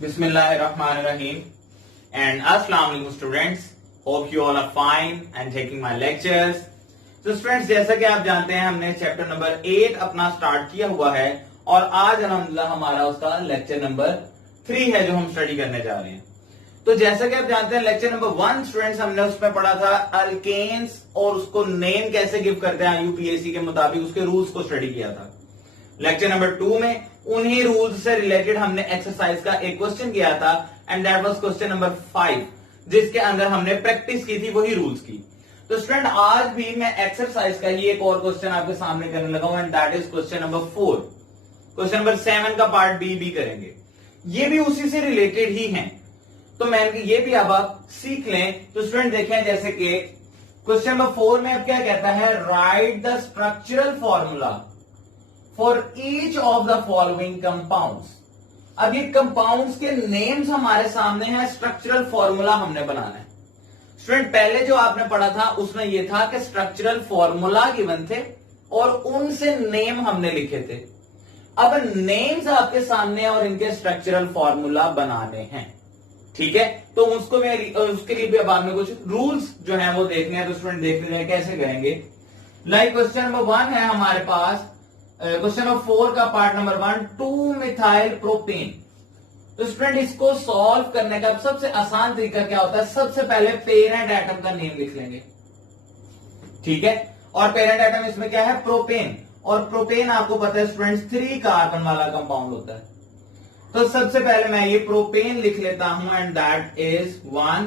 Bismillahirrahmanirrahim and Assalamu alaikum students. Hope you all are fine and taking my lectures. तो students जैसा कि आप जानते हैं हमने चैप्टर नंबर 8 अपना स्टार्ट किया हुआ है और आज अल्हम्दुलिल्लाह हमारा उसका लेक्चर नंबर 3 है जो हम स्टडी करने जा रहे हैं। तो जैसा कि आप जानते हैं लेक्चर नंबर 1 स्टूडेंट्स हमने उसमें पढ़ा था अल्केन्स और उसको नेम कैसे गिव करते हैं यूपीएससी के मुताबिक उसके रूल्स को स्टडी किया था। लेक्चर नंबर 2 में उन्हीं रूल्स से रिलेटेड हमने एक्सरसाइज का एक क्वेश्चन किया था and that was question number 5 जिसके अंदर हमने प्रैक्टिस की थी वही रूल्स की। तो स्टूडेंट आज भी मैं एक्सरसाइज का ही एक और क्वेश्चन आपके सामने करने लगा हूं and that is question number 4। Question number 7 का पार्ट बी भी करेंगे, ये भी उसी से रिलेटेड ही हैं। तो मैं ये भी अब आप सीख लें। तो स्टूडेंट देखें जैसे कि क्वेश्चन नंबर 4 में अब क्या कहता है, right the structural formula for each of the following compounds. अब ये कंपाउंड्स के नेम्स हमारे सामने हैं, स्ट्रक्चरल फॉर्मूला हमने बनाना है। स्टूडेंट पहले जो आपने पढ़ा था उसमें ये था कि स्ट्रक्चरल फॉर्मूला गिवन थे और उनसे नेम हमने लिखे थे। अब नेम्स आपके सामने और इनके स्ट्रक्चरल फॉर्मूला बनाने हैं, ठीक है। तो उसके लिए भी अब आपने कुछ रूल्स जो है वो देखने हैं। तो स्टूडेंट देख लीजिए कैसे करेंगे। लाइक क्वेश्चन नंबर 1 है हमारे पास, क्वेश्चन नंबर 4 का पार्ट नंबर 1 2 मिथाइल प्रोपेन। तो स्टूडेंट इसको सॉल्व करने का सबसे आसान तरीका क्या होता है, सबसे पहले पेरेंट एटम का नेम लिख लेंगे, ठीक है। और पेरेंट एटम इसमें क्या है, प्रोपेन। और प्रोपेन आपको पता है स्टूडेंट्स 3 कार्बन वाला कंपाउंड होता है। तो सबसे पहले मैं ये प्रोपेन लिख लेता हूं and that is 1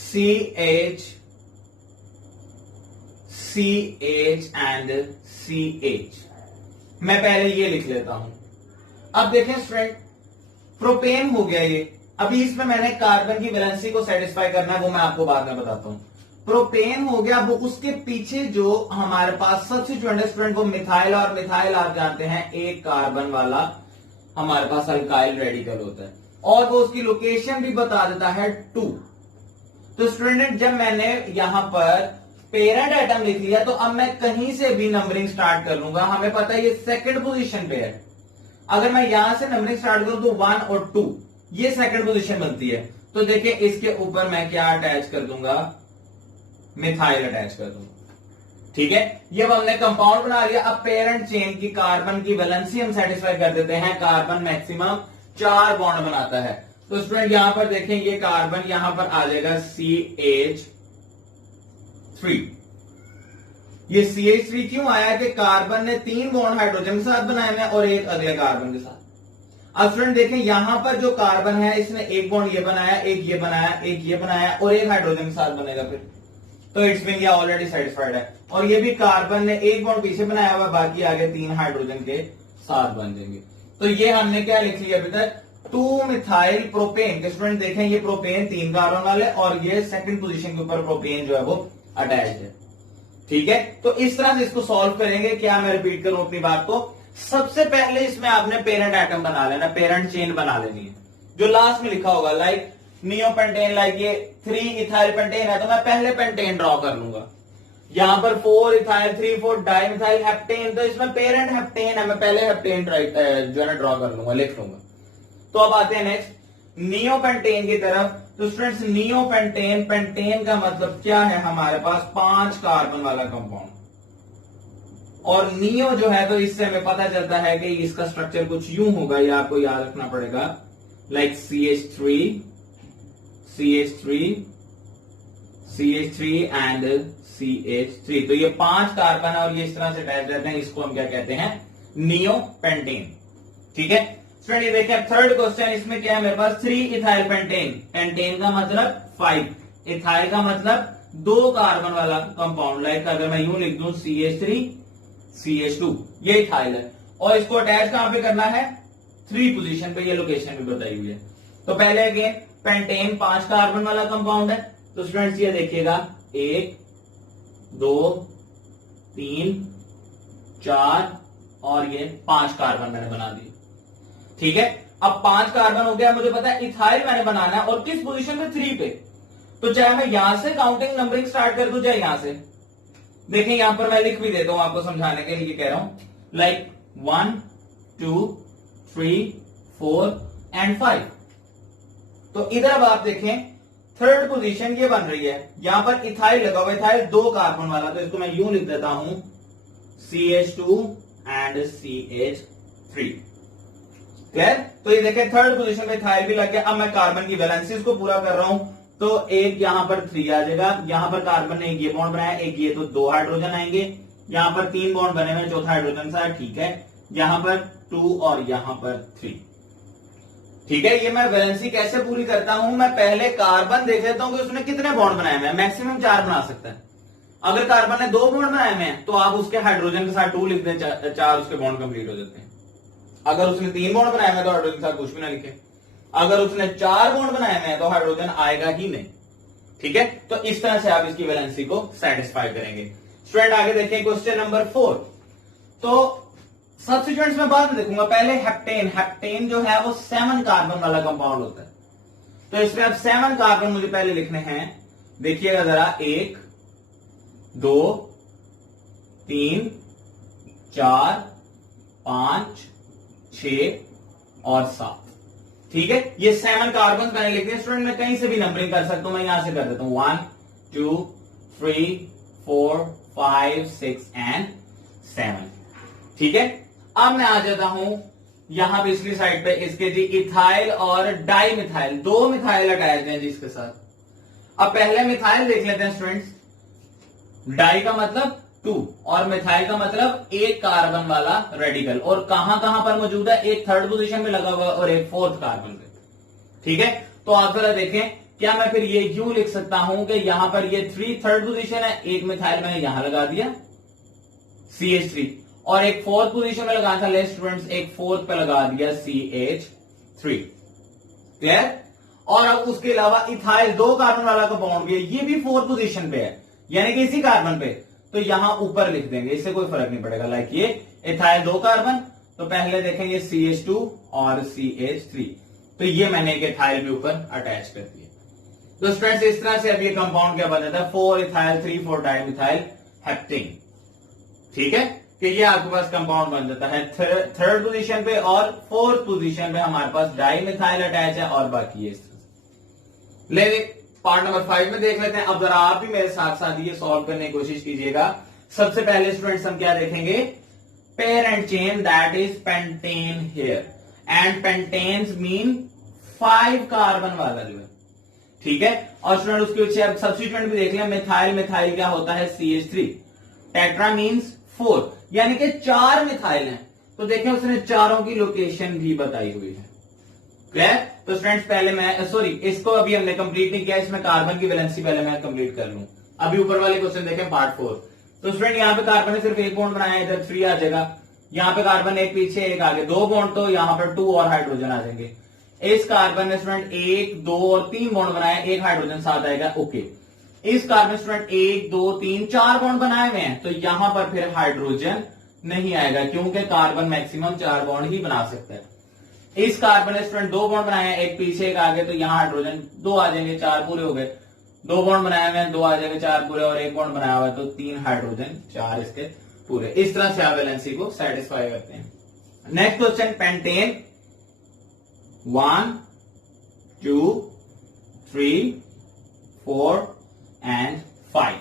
CH and CH। मैं पहले ये लिख लेता हूं। अब देखें स्टूडेंट प्रोपेन हो गया ये। अभी इसमें मैंने कार्बन की वैलेंसी को सेटिस्फाई करना है, वो मैं आपको बाद में बताता हूं। प्रोपेन हो गया, वो उसके पीछे जो हमारे पास सब्स्टिट्यूएंट है स्टूडेंट वो मिथाइल, और मिथाइल आप जानते हैं एक कार्बन वाला हमारे पास अल्काइल रेडिकल होता है और वो उसकी लोकेशन भी बता देता है 2। तो स्टूडेंट जब मैंने यहां पर पेरेंट एटम लिख लिया तो अब मैं कहीं से भी नंबरिंग स्टार्ट कर लूंगा। हमें पता है ये सेकंड पोजीशन पे है। अगर मैं यहां से नंबरिंग स्टार्ट करूं तो 1 और 2 ये सेकंड पोजीशन बनती है। तो देखिए इसके ऊपर मैं क्या अटैच कर दूंगा, मिथाइल अटैच कर दूंगा, ठीक है। ये अब हमने कंपाउंड बना लिया। अब पेरेंट चेन की कार्बन की वैलेंसी हम सेटिस्फाई कर देते हैं। कार्बन मैक्सिमम 4 बॉन्ड बनाता है। तो स्टूडेंट यहां पर देखें ये कार्बन यहां पर आ जाएगा CH3। ये CH3 क्यों आया कि कार्बन ने 3 बॉन्ड हाइड्रोजन के साथ बनाए हैं और एक अगले कार्बन के साथ। अब स्टूडेंट देखें यहां पर जो कार्बन है इसने एक बॉन्ड ये बनाया, एक ये बनाया, एक ये बनाया और एक हाइड्रोजन के साथ बनेगा फिर। तो इट्स मीन ये ऑलरेडी सेटिस्फाइड है। और ये भी कार्बन ने एक बॉन्ड पीछे बनाया हुआ, बाकी आगे 3 हाइड्रोजन के साथ बन जाएंगे। तो ये हमने क्या लिख लिया अभी तक, 2 मिथाइल प्रोपेन। स्टूडेंट देखें ये प्रोपेन 3 कार्बन वाले और ये सेकंड पोजीशन के ऊपर प्रोपेन जो है वो अटैच है, ठीक है। तो इस तरह से इसको सॉल्व करेंगे। क्या मैं रिपीट करूं अपनी बात को, सबसे पहले इसमें आपने पेरेंट एटम बना लेना, पेरेंट चेन बना लेनी है जो लास्ट में लिखा होगा। लाइक नियोपेंटेन, लाइक ये 3 इथाइल पेंटेन है तो मैं पहले पेंटेन ड्रॉ कर लूंगा। यहां पर 4 इथाइल 3 4 डाई मिथाइल हेप्टेन, तो इसमें पेरेंट हेप्टेन है, मैं पहले हेप्टेन जो है ना ड्रॉ कर लूंगा, लिख लूंगा। तो अब आते हैं नेक्स्ट नियोपेंटेन की तरफ। तो स्टूडेंट्स नियोपेंटेन, पेंटेन का मतलब क्या है, हमारे पास 5 कार्बन वाला कंपाउंड। और नियो जो है तो इससे हमें पता चलता है कि इसका स्ट्रक्चर कुछ यूं होगा, ये आपको याद रखना पड़ेगा। Like CH3 and CH3। तो ये 5 कार्बन है और ये इस तरह से अटैच रहते हैं, इसको हम क्या कहते हैं, नियोपेंटेन, ठीक है। स्टूडेंट ये देखिए थर्ड क्वेश्चन, इसमें क्या है मेरे पास 3 इथाइल पेंटेन। पेंटेन का मतलब 5, इथाइल का मतलब 2 कार्बन वाला कंपाउंड। लाइक अगर मैं यूं लिख दूं CH3 CH2, ये इथाइल है और इसको अटैच कहां पे करना है, 3 पोजीशन पे, ये लोकेशन भी बताई हुई है। तो पहले अगेन पेंटेन 5 कार्बन वाला कंपाउंड है। तो स्टूडेंट्स ये देखिएगा 1 2 3 4 और ये 5 कार्बन मैंने बना दिए, ठीक है। अब 5 कार्बन हो गया, मुझे पता है इथाइल मैंने बनाना है और किस पोजीशन पे, 3 पे। तो चाहे मैं यहां से काउंटिंग नंबरिंग स्टार्ट कर दूं चाहे यहां से, देखें यहां पर मैं लिख भी देता हूं आपको समझाने के लिए कह रहा हूं। Like 1 2 3 4 and 5। तो इधर अब आप देखें थर्ड पोजीशन ये बन रही है, यहां पर इथाइल लगा हुआ, इथाइल 2 कार्बन वाला, तो इसको मैं यूं लिख देता हूं CH2 एंड CH3। क्लियर? तो ये देखें थर्ड पोजीशन पे इथाइल भी लग गया। अब मैं कार्बन की वैलेंसीज को पूरा कर रहा हूं, तो एक यहां पर 3 आ जाएगा, यहां पर कार्बन ने एक ये बॉन्ड बनाया, एक ये, तो 2 हाइड्रोजन आएंगे, यहां पर 3 बॉन्ड बने हुए, चौथा हाइड्रोजन सा, ठीक है, यहां पर 2 और यहां पर 3। ठीक है, ये मैं वैलेंसी कैसे पूरी करता हूं, मैं पहले कार्बन देख लेता हूं कि उसने कितने बॉन्ड बनाए हुए हैं। मैक्सिमम 4 बना सकता है। अगर कार्बन ने 2 बॉन्ड बनाए हुए हैं तो आप उसके हाइड्रोजन के साथ 2 लिख दें, 4 उसके बॉन्ड कंप्लीट हो जाते हैं। अगर उसने 3 बॉन्ड बनाए हुए हैं तो हाइड्रोजन के साथ कुछ भी ना लिखे। अगर उसने 4 बॉन्ड बनाए हुए हैं तो हाइड्रोजन आएगा ही नहीं। ठीक है, तो इस तरह से आप इसकी वैलेंसी को सेटिस्फाई करेंगे। स्टूडेंट आगे देखें क्वेश्चन नंबर 4। तो सब्स्टिट्यूएंट्स में बाद में देखूंगा, पहले हेप्टेन। हेप्टेन जो है वो 7 कार्बन वाला कंपाउंड होता है, तो इसमें अब 7 कार्बन मुझे पहले लिखने हैं। देखिएगा जरा, 1 2 3 4 5 6 और 7। ठीक है, ये 7 कार्बन मैंने लिखे हैं। स्टूडेंट मैं कहीं से भी नंबरिंग कर सकता हूं, मैं यहां से कर देता हूं 1 2 3 4 5 6 एंड 7। ठीक है, अब मैं आ जाता हूं यहां पिछली साइड पे, इसके जी इथाइल और डाई मिथाइल, 2 मिथाइल अटैच हैं जिसके साथ। अब पहले मिथाइल देख लेते हैं स्टूडेंट्स। डाई का मतलब 2 और मिथाइल का मतलब 1 कार्बन वाला रेडिकल, और कहां कहां पर मौजूद है, एक थर्ड पोजीशन पे लगा हुआ और एक फोर्थ कार्बन पे। ठीक है, तो आप जरा देखें, क्या मैं फिर ये यूं लिख सकता हूं कि यहां पर ये 3 थर्ड पोजीशन है, एक मिथाइल मैंने यहां लगा दिया CH3, और एक फोर्थ पोजीशन में लगाना था स्टूडेंट्स, एक फोर्थ पे लगा दिया CH3। क्लियर? और अब उसके अलावा इथाइल 2 कार्बन वाला कंपाउंड भी है, ये भी फोर्थ पोजीशन पे है, यानी कि इसी कार्बन पे, तो यहां ऊपर लिख देंगे, इससे कोई फर्क नहीं पड़ेगा। लाइक ये इथाइल 2 कार्बन, तो पहले देखेंगे CH2 और CH3, तो ये मैंने एक इथाइल भी ऊपर अटैच कर दिया। तो स्टूडेंट्स इस तरह से अब ये कंपाउंड क्या बन जाता है, 4 इथाइल 3 4 डाइमिथाइल हेप्टेन। ठीक है, कि ये आपके पास कंपाउंड बन जाता है थर्ड पोजीशन पे, और फोर्थ पोजीशन पे हमारे पास डाइमिथाइल अटैच है, और बाकी ये इस तरह से। ले पार्ट नंबर 5 में देख लेते हैं। अब जरा आप भी मेरे साथ साथ ये सॉल्व करने की कोशिश कीजिएगा। सबसे पहले स्टूडेंट्स हम क्या देखेंगे, parent chain that is pentane here, and pentanes mean 5 carbon वाला जो है। ठीक है, और स्टूडेंट उसके पीछे अब सब्स्टिट्यूएंट भी देख लें, मिथाइल मिथाइल क्या होता है CH3, टेट्रा मीन्स 4, यानी कि 4 मिथाइल हैं। तो देखें उसने चारों की लोकेशन भी बताई हुई है। क्लियर? तो स्टूडेंट्स पहले मैं इसको अभी हमने कंप्लीट नहीं किया, इसमें कार्बन की वैलेंसी पहले मैं कंप्लीट कर लूं। अभी ऊपर वाले क्वेश्चन देखें पार्ट 4। तो स्टूडेंट यहां पे कार्बन ने सिर्फ 1 बॉन्ड बनाया है, इधर 3 आ जाएगा। यहां पे कार्बन एक पीछे एक आगे 2 बॉन्ड, तो यहां पर 2 और हाइड्रोजन आ जाएंगे। इस कार्बन ने स्टूडेंट 1 2 और 3 बॉन्ड बनाया, एक हाइड्रोजन साथ आएगा। ओके, इस कार्बन स्टूडेंट 1 2 3 4 बॉन्ड बनाए हुए हैं, तो यहां पर फिर हाइड्रोजन नहीं आएगा, क्योंकि कार्बन मैक्सिमम 4 बॉन्ड ही बना सकता है। इस कार्बन ने स्टूडेंट 2 बॉन्ड बनाए हैं, एक पीछे एक आगे, तो यहां हाइड्रोजन 2 आ जाएंगे, 4 पूरे हो गए। 2 बॉन्ड बनाए हुए हैं, 2 आ जाएंगे, 4 पूरे, और 1 बॉन्ड बनाया हुआ है, तो 3 हाइड्रोजन, 4 इसके पूरे। इस तरह से आप वैलेंसी को सेटिस्फाई करते हैं। Next question, pentane 1 2 3 4 and 5।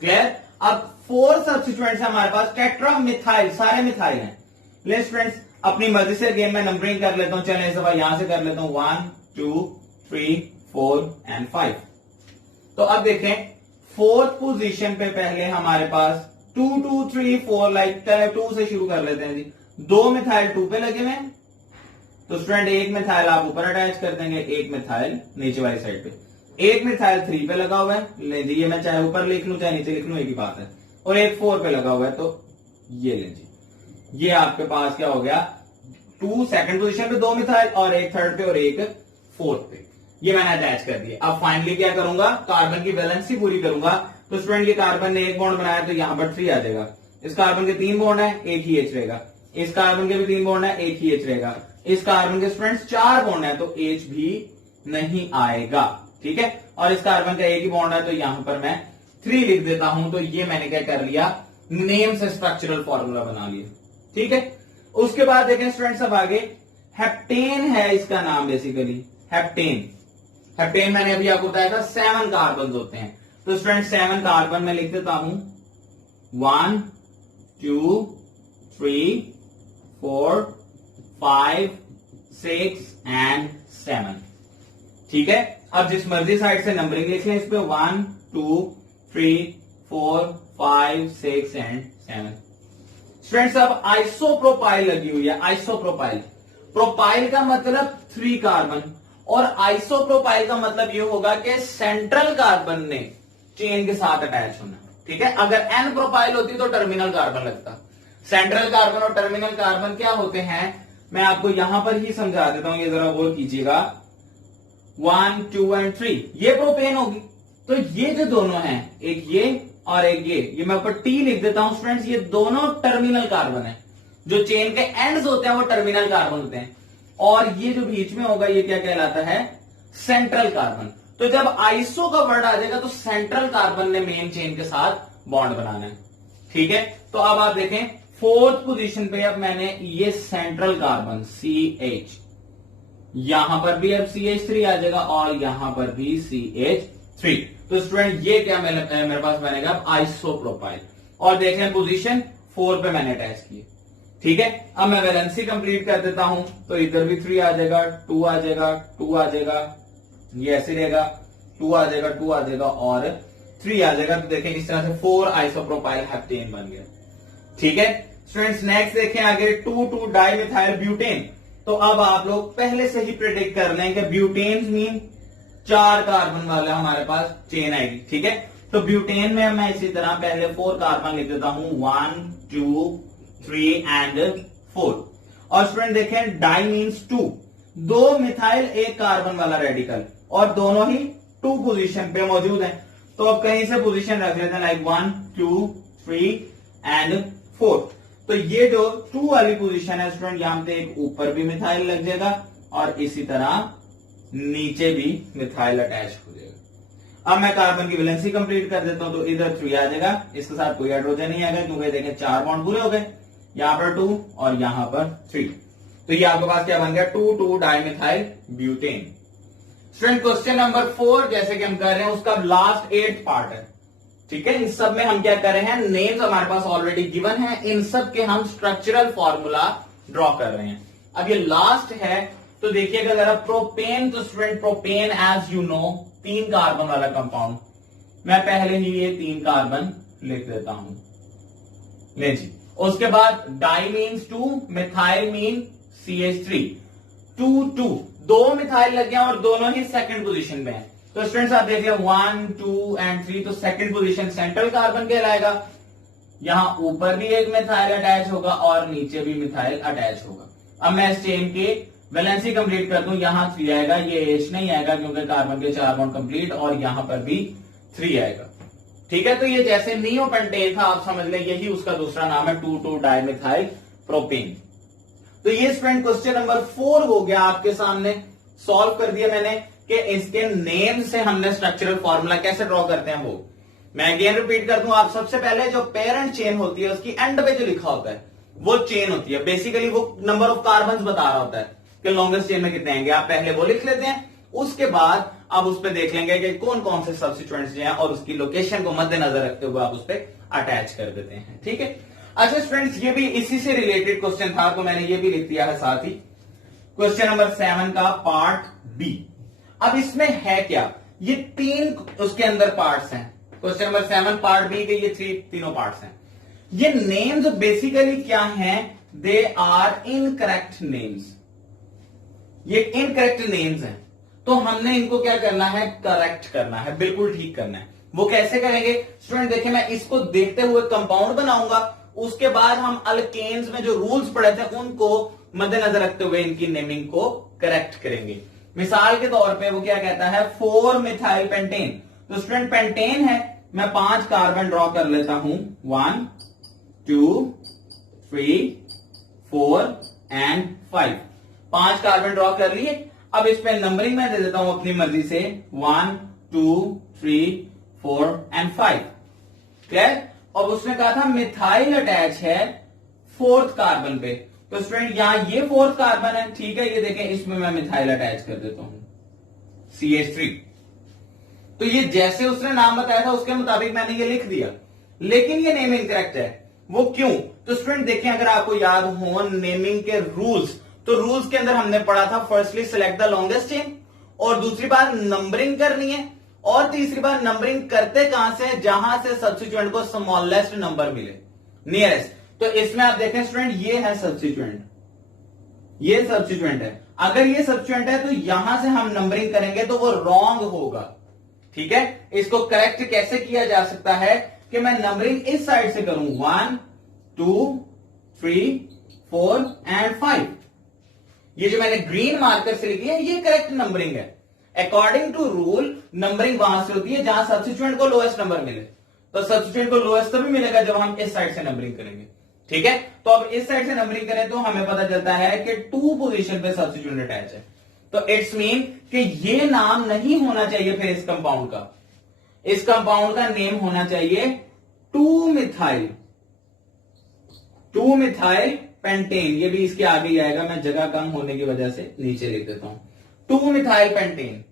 Clear? अब 4 सब्स्टिट्यूएंट्स हमारे पास, टेट्रा मिथाइल, सारे मिथाइल हैं। ले स्टूडेंट्स अपनी मर्जी से गेम में नंबरिंग कर लेता हूं, चलें इस दफा यहां से कर लेता हूं 1 2 3 4 एंड 5। तो अब देखें फोर्थ पोजीशन पे पहले हमारे पास 2 2 3 4, लाइक 2 से शुरू कर लेते हैं जी। 2 मिथाइल 2 पे लगे हुए हैं, तो स्टूडेंट 1 मिथाइल आप ऊपर अटैच कर देंगे, 1 मिथाइल नीचे वाली साइड पे, 1 मिथाइल 3 पे लगा हुआ है, ले जी, ये मैं चाहे ऊपर लिख लूं चाहे नीचे लिख लूं, एक ही बात है, और 1 4 पे लगा हुआ है, तो ये ले जी, ये आपके पास क्या हो गया, 2 सेकंड पोजीशन पे 2 मिथाइल, और 1 थर्ड पे और 1 फोर्थ पे, ये मैंने अटैच कर दिया। अब फाइनली क्या करूंगा, कार्बन की वैलेंसी पूरी करूंगा। तो स्टूडेंट ये कार्बन ने 1 बॉन्ड बनाया, तो यहां पर 3 आ जाएगा। इस कार्बन के 3 बॉन्ड है, एक ही H रहेगा। इस कार्बन के भी 3 बॉन्ड है, एक ही H रहेगा। इस कार्बन के स्टूडेंट्स 4 बॉन्ड है, तो H भी नहीं आएगा। ठीक है, और इस कार्बन का एक ही बॉन्ड है, तो यहां पर मैं 3 लिख देता हूं। तो ये मैंने क्या कर लिया, नेम से स्ट्रक्चरल फॉर्मूला बना लिया। ठीक है, उसके बाद देखें स्टूडेंट्स अब आगे, हेप्टेन है इसका नाम बेसिकली, हेप्टेन। हेप्टेन मैंने अभी आपको बताया था 7 कार्बन होते हैं। तो स्टूडेंट 7 कार्बन में लिख देता हूं 1 2 3 4 5 6 एंड 7। ठीक है, अब जिस मर्जी साइड से नंबरिंग लिख लें इस पे 1 2 3 4 5 6 एंड 7। स्टूडेंट्स अब आइसोप्रोपाइल लगी हुई है, आइसोप्रोपाइल। प्रोपाइल का मतलब 3 कार्बन और आइसोप्रोपाइल का मतलब ये होगा कि सेंट्रल कार्बन ने चेन के साथ अटैच होना। ठीक है, अगर एन प्रोपाइल होती तो टर्मिनल कार्बन लगता। सेंट्रल कार्बन और टर्मिनल कार्बन क्या होते हैं, मैं आपको यहां पर ही समझा देता हूं, ये जरा गौर कीजिएगा। 1 2 एंड 3 ये प्रोपेन होगी। तो ये जो दोनों हैं, एक ये और एक ये मैं ऊपर टी लिख देता हूं स्टूडेंट्स, ये दोनों टर्मिनल कार्बन है। जो चेन के एंड्स होते हैं वो टर्मिनल कार्बन होते हैं, और ये जो बीच में होगा ये क्या कहलाता है, सेंट्रल कार्बन। तो जब आइसो का वर्ड आ जाएगा तो सेंट्रल कार्बन ने मेन चेन के साथ बॉन्ड बनाना है। ठीक है, तो अब आप देखें 4th पोजीशन पे अब मैंने ये सेंट्रल कार्बन CH, यहां पर भी अब CH3 आ जाएगा और यहां पर भी CH3। तो स्टूडेंट ये क्या मेरे पास बनेगा अब आइसोप्रोपाइल। और देख लें पोजीशन 4 पे मैंने अटैच किया। ठीक है, अब मैं वैलेंसी कंप्लीट कर देता हूं, तो इधर भी 3 आ जाएगा, 2 आ जाएगा, 2 आ जाएगा, ये ऐसे रहेगा, 2 आ जाएगा, 2 आ जाएगा और 3 आ जाएगा। तो देखें इस तरह से 4 आइसोप्रोपाइल हेप्टेन बन गया। ठीक है स्टूडेंट्स, नेक्स्ट देखें आगे 2 डाइमिथाइल ब्यूटेन। तो अब आप लोग पहले से ही प्रेडिक्ट कर लें कि ब्यूटेन मीन 4 कार्बन वाला हमारे पास चेन आएगी। ठीक है, तो ब्यूटेन में मैं इसी तरह पहले 4 कार्बन लिख देता हूं, 1 2 3 एंड 4। और स्टूडेंट देखें डाई मीन्स 2 मिथाइल 1 कार्बन वाला रेडिकल, और दोनों ही 2 पोजीशन पे मौजूद हैं। तो अब कहीं से पोजीशन रख लेते हैं, लाइक 1 2 3 एंड 4। तो ये जो 2 वाली पोजीशन है स्टूडेंट, यहां पे एक ऊपर भी मिथाइल लग जाएगा और इसी तरह नीचे भी मिथाइल अटैच हो जाएगा। अब मैं कार्बन की वैलेंसी कंप्लीट कर देता हूं, तो इधर 3 आ जाएगा, इसके साथ कोई हाइड्रोजन नहीं आएगा क्योंकि देखें 4 बॉन्ड पूरे हो गए, यहां पर 2 और यहां पर 3। तो ये आपके पास क्या बन गया, 2 dimethyl butane. Student question number 4 जैसे कि हम कर रहे हैं उसका लास्ट 8th पार्ट है। ठीक है, इन सब में हम क्या कर रहे हैं, नेम्स हमारे पास ऑलरेडी गिवन है, इन सब के हम स्ट्रक्चरल फॉर्मूला ड्रॉ कर रहे हैं। अब ये लास्ट है, तो देखिएगा जरा प्रोपेन। तो student propane as you know 3 carbon वाला कंपाउंड, मैं पहले ही ये 3 कार्बन लिख देता हूं, ले जी। उसके बाद di means 2, methyl mean CH3, 2 methyl लग गया और दोनों ही सेकंड पोजीशन में है। तो स्टूडेंट्स आप देख लें 1 2 एंड 3, तो सेकंड पोजीशन सेंट्रल कार्बन कहलाएगा। यहां ऊपर भी एक मिथाइल अटैच होगा और नीचे भी मिथाइल अटैच होगा। अब मैं इस चेन के वैलेंसी कंप्लीट कर दूं, यहां 3 आएगा, ये H नहीं आएगा क्योंकि कार्बन के 4 बॉन्ड कंप्लीट, और यहां पर भी 3 आएगा। ठीक है, तो ये जैसे नियोपेंटेन था आप समझ लें, यही उसका दूसरा नाम है 2 डाइमिथाइल प्रोपेन। तो ये स्टूडेंट क्वेश्चन नंबर 4 हो गया आपके सामने, सॉल्व कर दिया मैंने कि इसके नेम से हमने स्ट्रक्चरल फॉर्मूला कैसे ड्रॉ करते हैं वो मैं अगेन रिपीट कर दूं। आप सबसे पहले जो पेरेंट चेन होती है उसकी एंड पे जो लिखा होता है वो चेन होती है, बेसिकली वो नंबर ऑफ कार्बन बता रहा होता है कि लॉन्गेस्ट चेन में कितने आएंगे। आप पहले वो लिख लेते हैं, उसके बाद आप उस पर देख लेंगे कि कौन कौन से सब्स्टिट्यूएंट्स हैं और उसकी लोकेशन को मद्देनजर रखते हुए आप उस पर अटैच कर देते हैं। ठीक है, अच्छा स्टूडेंट्स ये भी इसी से रिलेटेड क्वेश्चन था तो मैंने ये भी लिख दिया है साथ ही, क्वेश्चन नंबर 7 का पार्ट बी। अब इसमें है क्या, ये 3 उसके अंदर पार्ट्स हैं। क्वेश्चन नंबर 7 पार्ट बी के ये तीनों पार्ट्स हैं। ये नेम्स बेसिकली क्या हैं, दे आर इनकरेक्ट नेम्स, ये इनकरेक्ट नेम्स हैं। तो हमने इनको क्या करना है, करेक्ट करना है, बिल्कुल ठीक करना है। वो कैसे करेंगे स्टूडेंट, देखिए मैं इसको देखते हुए कंपाउंड बनाऊंगा, उसके बाद हम अल्केन्स में जो रूल्स पढ़े थे उनको मद्देनजर रखते हुए इनकी नेमिंग को करेक्ट करेंगे। मिसाल के तौर पे वो क्या कहता है 4 मिथाइल पेंटेन। तो स्टूडेंट पेंटेन है, मैं 5 कार्बन ड्रॉ कर लेता हूं, 1 2 3 4 एंड 5। 5 कार्बन ड्रॉ कर लिए। अब इस पे नंबरिंग में दे देता हूं अपनी मर्जी से 1 2 3 4 एंड 5। क्लियर। और उसने कहा था मिथाइल अटैच है 4th कार्बन पे, तो स्टूडेंट यहां ये फोर्थ कार्बन है, ठीक है, ये देखें इसमें मैं मिथाइल अटैच कर देता हूं CH3। तो ये जैसे उसने नाम बताया था उसके मुताबिक मैंने ये लिख दिया, लेकिन ये नेम इनकरेक्ट है। वो क्यों? तो स्टूडेंट देखें, अगर आपको याद हो नेमिंग के रूल्स, तो रूल्स के अंदर हमने पढ़ा था firstly select the longest chain, और दूसरी बार नंबरिंग करनी है, और तीसरी बार नंबरिंग करते कहां से? जहां से सब्स्टिट्यूएंट को स्मॉलेस्ट नंबर मिले, नियरेस्ट। तो इसमें आप देखें स्टूडेंट, ये है सब्स्टिट्यूएंट, ये सब्स्टिट्यूएंट है। अगर ये सब्स्टिट्यूएंट है तो यहां से हम नंबरिंग करेंगे तो वो रॉन्ग होगा, ठीक है। इसको करेक्ट कैसे किया जा सकता है कि मैं नंबरिंग इस साइड से करूं, 1 2 3 4 एंड 5। ये जो मैंने ग्रीन मार्कर से लिखी है ये करेक्ट नंबरिंग है। अकॉर्डिंग टू रूल नंबरिंग वहां से होती है जहां सब्स्टिट्यूएंट को लोएस्ट नंबर मिले। तो सब्स्टिट्यूएंट को लोएस्ट तभी मिलेगा जब हम इस साइड से नंबरिंग करेंगे, ठीक है। तो अब इस साइड से नंबरिंग करें तो हमें पता चलता है कि 2 पोजीशन पे सब्स्टिट्यूएंट अटैच है। तो इट्स मीन कि ये नाम नहीं होना चाहिए फिर इस कंपाउंड का। इस कंपाउंड का नेम होना चाहिए 2 मिथाइल पेंटेन। ये भी इसके आगे ही आएगा, मैं जगह कम होने की वजह से नीचे लिख देता हूं, 2 मिथाइल पेंटेन,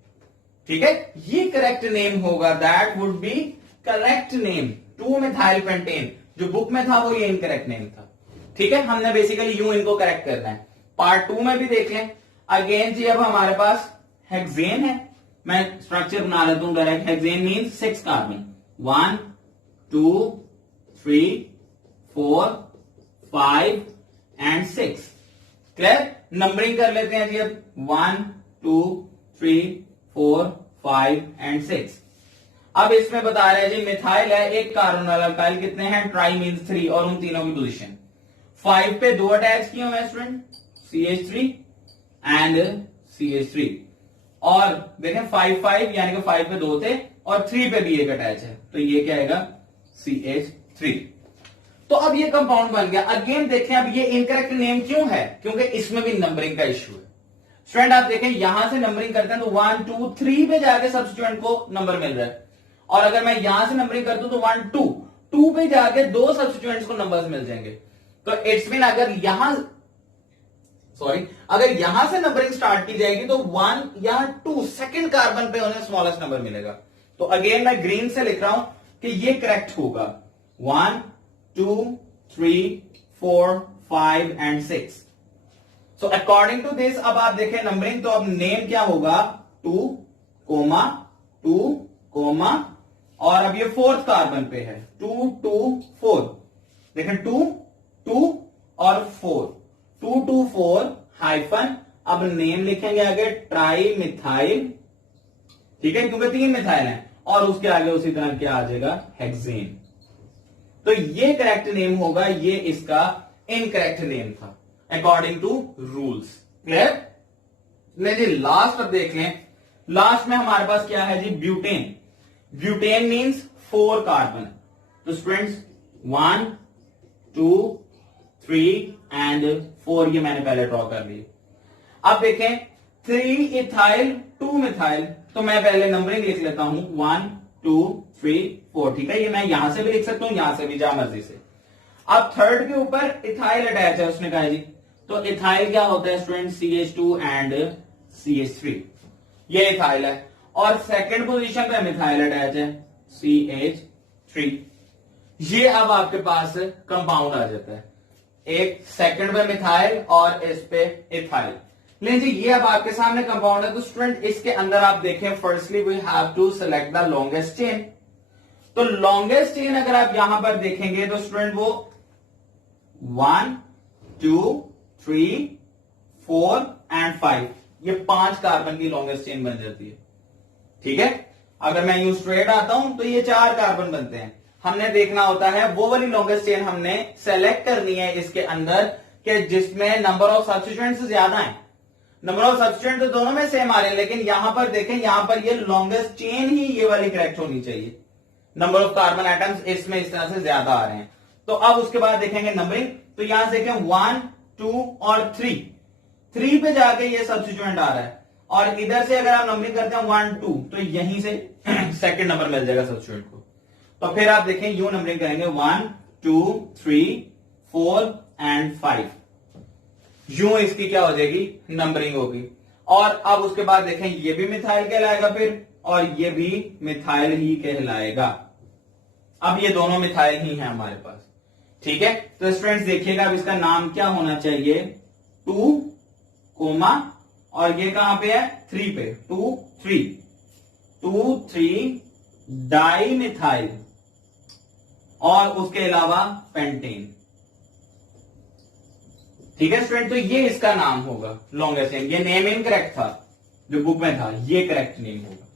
ठीक है। ये करेक्ट नेम होगा, that would be correct name 2 methyl pentane. जो बुक में था वो ये इनकरेक्ट नेम था, ठीक है। हमने बेसिकली यूं इनको करेक्ट करना है। पार्ट 2 में भी देख लें। अगेन जी अब हमारे पास हेक्सेन है, मैं स्ट्रक्चर बना लेता हूं direct. Hexane means 6 carbon, 1 2 3 4 5 and 6। Clear? Numbering कर लेते हैं जी अब, 1 2 3 4 5 एंड 6। अब इसमें बता रहे हैं जी मिथाइल है, एक कार्बन वाला अल्काइल, कितने हैं? ट्राई मींस 3, और उन तीनों की पोजीशन 5 पे 2 अटैच किए हुए स्टूडेंट, CH3 एंड CH3। और देखें 5 5 यानी कि 5 पे 2 थे और 3 पे भी एक अटैच है, तो ये क्या आएगा? CH3। तो अब ये कंपाउंड बन गया। अगेन देखें, अब ये इनकरेक्ट नेम क्यों है? क्योंकि इसमें भी नंबरिंग का इश्यू है। स्टूडेंट आप देखें यहां से नंबरिंग करते हैं तो 1 2 3 पे जाके सब्स्टिट्यूएंट को नंबर मिल रहा है, और अगर मैं यहां से नंबरिंग करता हूं तो 1 2 2 पे जाके 2 सब्स्टिट्यूएंट्स को नंबर्स मिल जाएंगे। तो इट्स मीन अगर यहां से नंबरिंग स्टार्ट की जाएगी तो 1 या 2 सेकंड कार्बन पे उन्हें स्मॉलेस्ट नंबर मिलेगा। तो अगेन मैं ग्रीन से लिख रहा हूं कि ये करेक्ट होगा, 1 2 3 4 5 and 6। So according to this अब आप देखें नंबरिंग, तो अब नेम क्या होगा? 2 कोमा 2 कोमा, और अब ये 4th कार्बन पे है, 2 2 4। देखें 2 2 और 4, 2 2 4 हाइफन, अब नेम लिखेंगे आगे ट्राई मिथाइल, ठीक है, क्योंकि 3 मिथाइल है, और उसके आगे उसी तरह क्या आ जाएगा? हेक्सेन। तो ये करेक्ट नेम होगा, ये इसका इनकरेक्ट नेम था अकॉर्डिंग टू रूल्स। क्लियर? ले जी लास्ट अब देख लें। लास्ट में हमारे पास क्या है जी? ब्यूटेन। Butane means 4 carbon. तो स्टूडेंट्स 1 2 3 एंड 4 ये मैंने पहले ड्रॉ कर लिए। अब देखें 3 इथाइल 2 मिथाइल, तो मैं पहले नंबरिंग लिख लेता हूं, 1 2 3 4, ठीक है। ये मैं यहां से भी लिख सकता हूं, यहां से भी, जहां मर्जी से। अब 3rd के ऊपर इथाइल अटैच है, उसने कहा जी, तो इथाइल क्या होता है स्टूडेंट? CH2 एंड CH3, ये इथाइल है। और 2nd पोजीशन पे मिथाइल अटैच है, CH3। ये अब आपके पास कंपाउंड आ जाता है, एक 2nd पे मिथाइल और इस पे इथाइल। लेकिन जी ये अब आपके सामने कंपाउंड है, तो स्टूडेंट इसके अंदर आप देखें, firstly we have to select the longest chain. तो लॉन्गेस्ट चेन अगर आप यहां पर देखेंगे तो स्टूडेंट वो 1 2 3 4 एंड 5, ये 5 कार्बन की लॉन्गेस्ट चेन बन जाती है, ठीक है। अगर मैं यूं स्ट्रेट आता हूं तो ये 4 कार्बन बनते हैं। हमने देखना होता है वो वाली लॉन्गेस्ट चेन हमने सेलेक्ट करनी है इसके अंदर कि जिसमें नंबर ऑफ सब्स्टिट्यूएंट्स ज्यादा है। नंबर ऑफ सब्स्टिट्यूएंट तो दोनों में सेम आ रहे हैं, लेकिन यहां पर देखें, यहां पर ये लॉन्गेस्ट चेन ही ये वाली करेक्ट होनी चाहिए। नंबर ऑफ कार्बन एटम्स इसमें इस तरह से ज्यादा आ रहे हैं। तो अब उसके बाद देखेंगे नंबरिंग, तो यहां से देखें 1 2 और 3 पे जाके ये सब्स्टिट्यूएंट आ रहा है, और इधर से अगर आप नंबरिंग करते हैं 1 2 तो यहीं से 2nd नंबर मिल जाएगा सब्स्टिट्यूएंट को। तो फिर आप देखें यूं नंबरिंग करेंगे 1 2 3 4 एंड 5। यूं इसकी क्या हो जाएगी, नंबरिंग होगी। और अब उसके बाद देखें ये भी मिथाइल कहलाएगा फिर, और ये भी मिथाइल ही कहलाएगा। अब ये दोनों मिथाइल ही हैं हमारे पास, ठीक है। तो स्टूडेंट्स देखिएगा अब इसका नाम क्या होना चाहिए, 2 कोमा, और ये कहां पे है, 3 पे, 2 3 डाई मिथाइल, और उसके अलावा पेंटेन, ठीक है स्टूडेंट। तो ये इसका नाम होगा लॉन्गेस्ट नेम। ये नेम इनकरेक्ट था जो बुक में था, ये करेक्ट नेम होगा,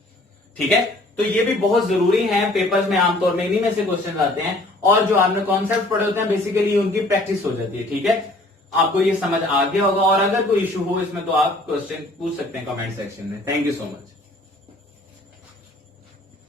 ठीक है। तो ये भी बहुत जरूरी है, पेपर्स में आमतौर में इन्हीं में से क्वेश्चन आते हैं, और जो आपने कॉन्सेप्ट पढ़े होते हैं बेसिकली उनकी प्रैक्टिस हो जाती है, ठीक है। आपको ये समझ आ गया होगा, और अगर कोई इशू हो इसमें तो आप क्वेश्चन पूछ सकते हैं कमेंट सेक्शन में। Thank you so much.